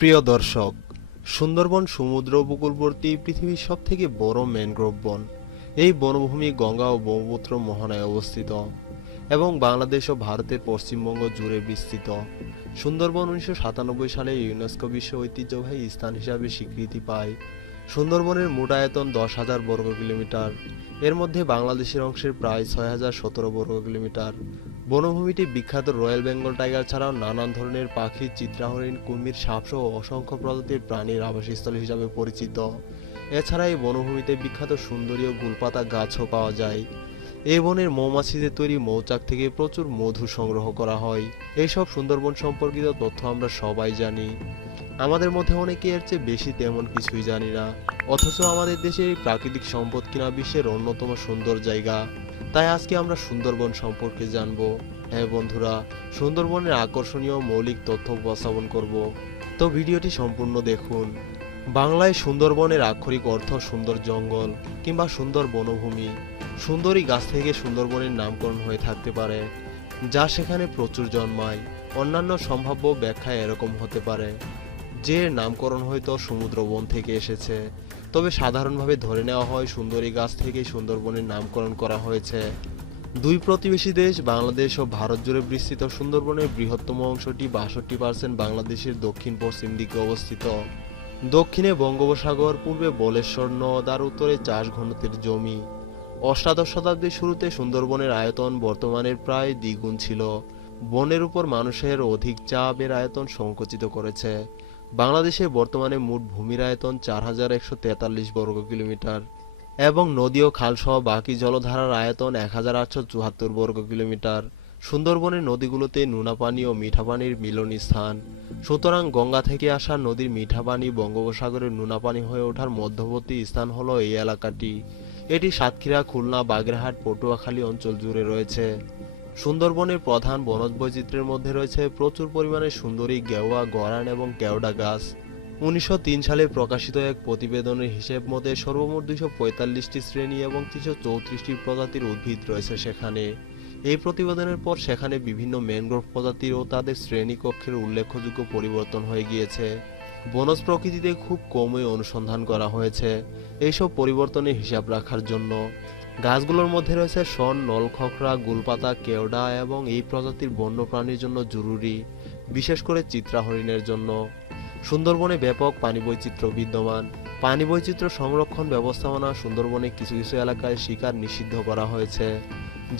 প্রিয় দর্শক, সুন্দরবন সমুদ্র উপকূলবর্তী পৃথিবীর সবথেকে বড় ম্যানগ্রোভ বন। এই বনভূমি গঙ্গা ও ব্রহ্মপুত্র মোহনায় অবস্থিত এবং বাংলাদেশ ও ভারতের পশ্চিমবঙ্গ জুড়ে বিস্তৃত। সুন্দরবন 1997 সালে ইউনেস্কো বিশ্ব ঐতিহ্যবাহী স্থান হিসাবে স্বীকৃতি পায়। সুন্দরবনের মোট আয়তন 10,000 বর্গ কিলোমিটার, এর মধ্যে বাংলাদেশের অংশের প্রায় 6,017 বর্গ কিলোমিটার। বনভূমিটি বিখ্যাত রয়্যাল বেঙ্গল টাইগার ছাড়াও নানান ধরনের পাখি, চিত্রাহরিণ, কুমির, সাপসহ অসংখ্য প্রজাতির প্রাণীর আবাসস্থল হিসাবে পরিচিত। এছাড়া এই বনভূমিতে বিখ্যাত সুন্দরী ও গুলপাতা গাছও পাওয়া যায়। এই বনের মৌমাছিদের তৈরি মৌচাক থেকে প্রচুর মধু সংগ্রহ করা হয়। এইসব সুন্দরবন সম্পর্কিত তথ্য আমরা সবাই জানি, আমাদের মধ্যে অনেকে এর চেয়ে বেশি তেমন কিছুই জানি না। অথচ আমাদের দেশের এই প্রাকৃতিক সম্পদ কিনা বিশ্বের অন্যতম সুন্দর জায়গা। তাই আজকে আমরা সুন্দরবন সম্পর্কে জানব। হ্যাঁ বন্ধুরা, সুন্দরবনের আকর্ষণীয় মৌলিক তথ্য উপস্থাপন করব, তো ভিডিওটি সম্পূর্ণ দেখুন। বাংলায় সুন্দরবনের আক্ষরিক অর্থ সুন্দর জঙ্গল কিংবা সুন্দর বনভূমি। সুন্দরী গাছ থেকে সুন্দরবনের নামকরণ হয়ে থাকতে পারে, যা সেখানে প্রচুর জন্মায়। অন্যান্য সম্ভাব্য ব্যাখ্যা এরকম হতে পারে যে এর নামকরণ হয়তো সমুদ্রবন থেকে এসেছে, তবে সাধারণভাবে ধরে নেওয়া হয় সুন্দরী গাছ থেকে সুন্দরবনের নামকরণ করা হয়েছে। দুই প্রতিবেশী দেশ বাংলাদেশ ও ভারত জুড়ে বিস্তৃত সুন্দরবনের বৃহত্তম অংশটি 62% বাংলাদেশের দক্ষিণ পশ্চিম দিকে অবস্থিত। দক্ষিণে বঙ্গোপসাগর, পূর্বে বলেশ্বর নদ আর উত্তরে চাষ ঘনত্বের জমি। অষ্টাদশ শতাব্দীর শুরুতে সুন্দরবনের আয়তন বর্তমানের প্রায় দ্বিগুণ ছিল। বনের উপর মানুষের অধিক চাপ এর আয়তন সংকুচিত করেছে। বাংলাদেশে বর্তমানে মোট ভূমির আয়তন 4,143 বর্গ কিলোমিটার এবং নদী ও খালসহ বাকি জলধারার আয়তন 1,874 বর্গ কিলোমিটার। সুন্দরবনের নদীগুলোতে নোনা পানি ও মিঠা পানির মিলন স্থান। সুতরাং গঙ্গা থেকে আসা নদীর মিঠা পানি বঙ্গোপসাগরের নোনা পানি হয়ে ওঠার মধ্যবর্তী স্থান হলো এই এলাকাটি। এটি সাতক্ষীরা, খুলনা, বাগেরহাট, পটুয়াখালী অঞ্চল জুড়ে রয়েছে। সুন্দরবনের প্রধান বনজ বৈচিত্র্যের মধ্যে রয়েছে প্রচুর পরিমাণে সুন্দরী, গেওয়া, গরান এবং কেওড়া গাছ। 1903 সালে প্রকাশিত এক প্রতিবেদনের হিসেব মতে সর্বমোট 245টি শ্রেণী এবং 334টি প্রজাতির উদ্ভিদ রয়েছে সেখানে। এই প্রতিবেদনের পর সেখানে বিভিন্ন ম্যানগ্রোভ প্রজাতির ও তাদের শ্রেণীকক্ষের উল্লেখযোগ্য পরিবর্তন হয়ে গিয়েছে। বনজ প্রকৃতিতে খুব কমই অনুসন্ধান করা হয়েছে এইসব পরিবর্তনের হিসাব রাখার জন্য। গাছগুলোর মধ্যে রয়েছে শন, নলখকরা, গুলপাতা, কেওড়া এবং এই প্রজাতির বন্যপ্রাণীর জন্য জরুরি, বিশেষ করে চিত্রাহরিণের জন্য। সুন্দরবনে ব্যাপক পানি বৈচিত্র্য বিদ্যমান। পানি বৈচিত্র্য সংরক্ষণ ব্যবস্থাপনা সুন্দরবনে কিছু কিছু এলাকায় শিকার নিষিদ্ধ করা হয়েছে,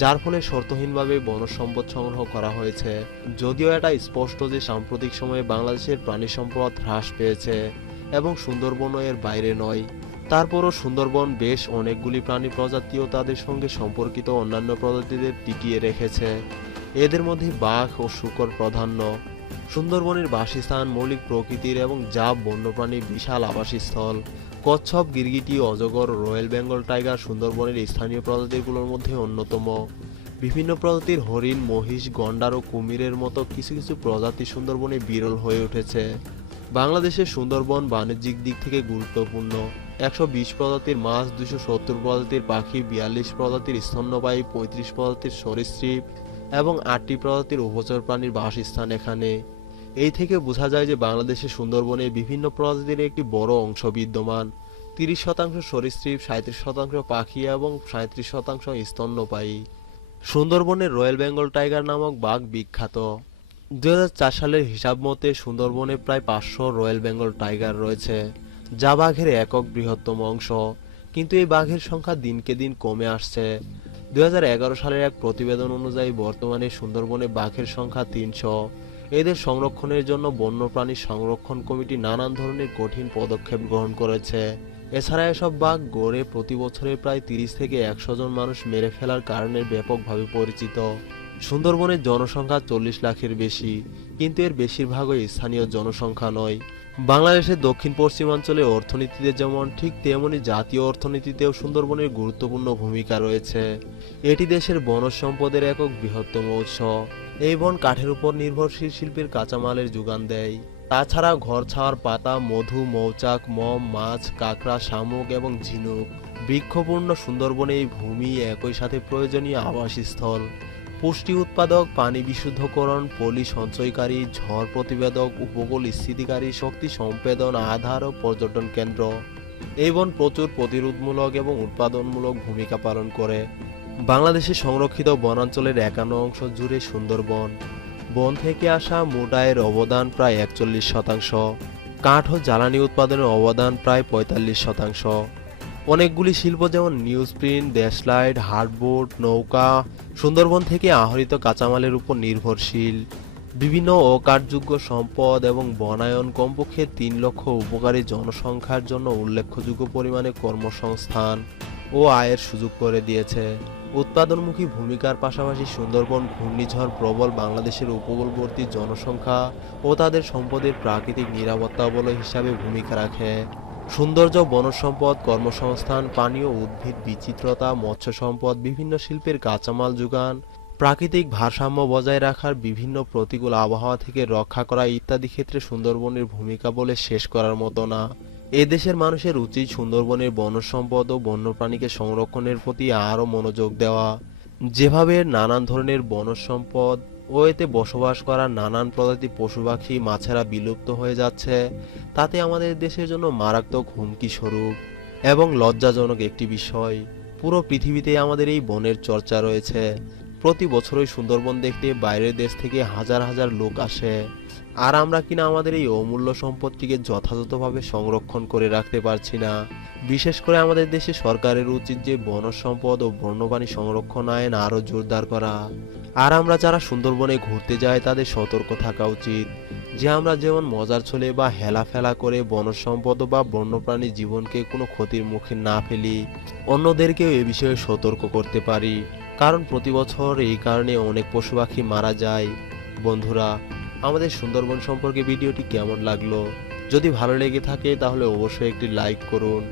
যার ফলে শর্তহীনভাবে বনজ সম্পদ সংগ্রহ করা হয়েছে। যদিও এটা স্পষ্ট যে সাম্প্রতিক সময়ে বাংলাদেশের প্রাণী সম্পদ হ্রাস পেয়েছে এবং সুন্দরবনও এর বাইরে নয়, তারপরও সুন্দরবন বেশ অনেকগুলি প্রাণী প্রজাতি ও তাদের সঙ্গে সম্পর্কিত অন্যান্য প্রজাতিদের টিকিয়ে রেখেছে। এদের মধ্যে বাঘ ও শূকর প্রাধান্য। সুন্দরবনের বাসস্থান মৌলিক প্রকৃতির এবং জাপ বন্যপ্রাণীর বিশাল আবাসস্থল। কচ্ছপ, গিরগিটি, অজগর, রয়্যাল বেঙ্গল টাইগার সুন্দরবনের স্থানীয় প্রজাতিগুলোর মধ্যে অন্যতম। বিভিন্ন প্রজাতির হরিণ, মহিষ, গন্ডার ও কুমিরের মতো কিছু কিছু প্রজাতি সুন্দরবনে বিরল হয়ে উঠেছে। বাংলাদেশের সুন্দরবন বাণিজ্যিক দিক থেকে গুরুত্বপূর্ণ। 120 প্রজাতির মাছ, 270 প্রজাতির পাখি, 42 প্রজাতির স্তন্যপায়ী, 35 প্রজাতির সরীসৃপ এবং 8টি প্রজাতির উভচর প্রাণীর বাসস্থান এখানে। এই থেকে বোঝা যায় যে বাংলাদেশের সুন্দরবনে বিভিন্ন প্রজাতির একটি বড় অংশ বিদ্যমান। 30% সরীসৃপ, 37% পাখি এবং 37% স্তন্যপায়ী। সুন্দরবনের রয়্যাল বেঙ্গল টাইগার নামক বাঘ বিখ্যাত। 2004 সালের হিসাব মতে সুন্দরবনে প্রায় 500 রয়্যাল বেঙ্গল টাইগার রয়েছে, যা বাঘের একক বৃহত্তম অংশ। কিন্তু এই বাঘের সংখ্যা দিনকে দিন কমে আসছে। 2011 সালের এক প্রতিবেদন অনুযায়ী বর্তমানে সুন্দরবনে বাঘের সংখ্যা 300। এদের সংরক্ষণের জন্য বন্যপ্রাণী সংরক্ষণ কমিটি নানান ধরনের কঠিন পদক্ষেপ গ্রহণ করেছে। এছাড়া এসব বাঘ গড়ে প্রতি বছরে প্রায় 30 থেকে 100 জন মানুষ মেরে ফেলার কারণে ব্যাপকভাবে পরিচিত। সুন্দরবনের জনসংখ্যা 40 লাখের বেশি, কিন্তু এর বেশিরভাগই স্থানীয় জনসংখ্যা নয়। বাংলাদেশের দক্ষিণ পশ্চিমাঞ্চলে অর্থনীতিতে যেমন, ঠিক তেমনি জাতীয় অর্থনীতিতেও সুন্দরবনের গুরুত্বপূর্ণ ভূমিকা রয়েছে। এটি দেশের বনজ সম্পদের একক বৃহত্তম উৎস। এই বন কাঠের উপর নির্ভরশীল শিল্পের কাঁচামালের যোগান দেয়। তাছাড়া ঘর ছাওয়ার পাতা, মধু, মৌচাক, মম, মাছ, কাঁকড়া, শামুক এবং ঝিনুক। বৃক্ষপূর্ণ সুন্দরবনে এই ভূমি একই সাথে প্রয়োজনীয় আবাসস্থল, পুষ্টি উৎপাদক, পানি বিশুদ্ধকরণ, পলি সঞ্চয়কারী, ঝড় প্রতিবেদক, উপকূল স্থিতিকারী, শক্তি সম্পাদন, আধার ও পর্যটন কেন্দ্র। এই বন প্রচুর প্রতিরোধমূলক এবং উৎপাদনমূলক ভূমিকা পালন করে। বাংলাদেশের সংরক্ষিত বনাঞ্চলের 51 জুড়ে সুন্দরবন। বন থেকে আসা মোট আয়ের অবদান প্রায় 41%। কাঠ ও জ্বালানি উৎপাদনের অবদান প্রায় 45%। অনেকগুলি শিল্প যেমন নিউজ প্রিন্ট, দেশলাইট, হার্ডবোর্ড, নৌকা সুন্দরবন থেকে আহরিত কাঁচামালের উপর নির্ভরশীল। বিভিন্ন অকার্যযোগ্য সম্পদ এবং বনায়ন কমপক্ষে 3 লক্ষ উপকারী জনসংখ্যার জন্য উল্লেখযোগ্য পরিমাণে কর্মসংস্থান ও আয়ের সুযোগ করে দিয়েছে। উৎপাদনমুখী ভূমিকার পাশাপাশি সুন্দরবন ঘূর্ণিঝড় প্রবল বাংলাদেশের উপকূলবর্তী জনসংখ্যা ও তাদের সম্পদের প্রাকৃতিক নিরাপত্তা অবলয় হিসাবে ভূমিকা রাখে। সৌন্দর্য, বনজ সম্পদ, কর্মসংস্থান, পানীয় উদ্ভিদ বিচিত্রতা, মৎস্য সম্পদ, বিভিন্ন শিল্পের কাঁচামাল যোগান, প্রাকৃতিক ভারসাম্য বজায় রাখার, বিভিন্ন প্রতিকূল আবহাওয়া থেকে রক্ষা করা ইত্যাদি ক্ষেত্রে সুন্দরবনের ভূমিকা বলে শেষ করার মতো না। এদেশের মানুষের উচিত সুন্দরবনের বনজ সম্পদ ও বন্যপ্রাণীকে সংরক্ষণের প্রতি আরও মনোযোগ দেওয়া। যেভাবে নানান ধরনের বনজ সম্পদ ও এতে বসবাস করা নানান প্রজাতি পশু পাখি মাছেরা বিলুপ্ত হয়ে যাচ্ছে, তাতে আমাদের দেশের জন্য মারাত্মক হুমকি স্বরূপ এবং লজ্জাজনক একটি বিষয়। পুরো পৃথিবীতে আমাদের এই বনের চর্চা রয়েছে। প্রতি বছরই সুন্দরবন দেখতে বাইরের দেশ থেকে হাজার হাজার লোক আসে, আর আমরা কিনা আমাদের এই অমূল্য সম্পদটিকে যথাযথভাবে সংরক্ষণ করে রাখতে পারছি না। বিশেষ করে আমাদের দেশে সরকারের উচিত যে বনজ সম্পদ ও বন্যপ্রাণী সংরক্ষণ আইন আরও জোরদার করা। আর আমরা যারা সুন্দরবনে ঘুরতে যাই তাদের সতর্ক থাকা উচিত যে আমরা যেমন মজার ছলে বা হেলাফেলা করে বনজ সম্পদ বা বন্যপ্রাণী জীবনকে কোনো ক্ষতির মুখে না ফেলি, অন্যদেরকেও এ বিষয়ে সতর্ক করতে পারি। কারণ প্রতি বছর এই কারণে অনেক পশু পাখি মারা যায়। বন্ধুরা, আমাদের সুন্দরবন সম্পর্কে ভিডিওটি কেমন লাগলো? যদি ভালো লেগে থাকে তাহলে অবশ্যই একটি লাইক করুন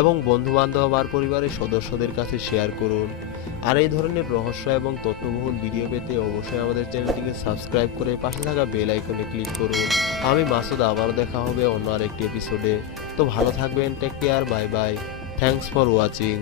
এবং বন্ধু বান্ধব আর পরিবারের সদস্যদের কাছে শেয়ার করুন। আর এই ধরনের রহস্য এবং তথ্যবহুল ভিডিও পেতে অবশ্যই আমাদের চ্যানেলটিকে সাবস্ক্রাইব করে পাশে থাকা বেল আইকনে ক্লিক করুন। আমি মাসুদ, আবারও দেখা হবে অন্য আরেকটি এপিসোডে। তো ভালো থাকবেন, take care, bye bye, thanks for watching.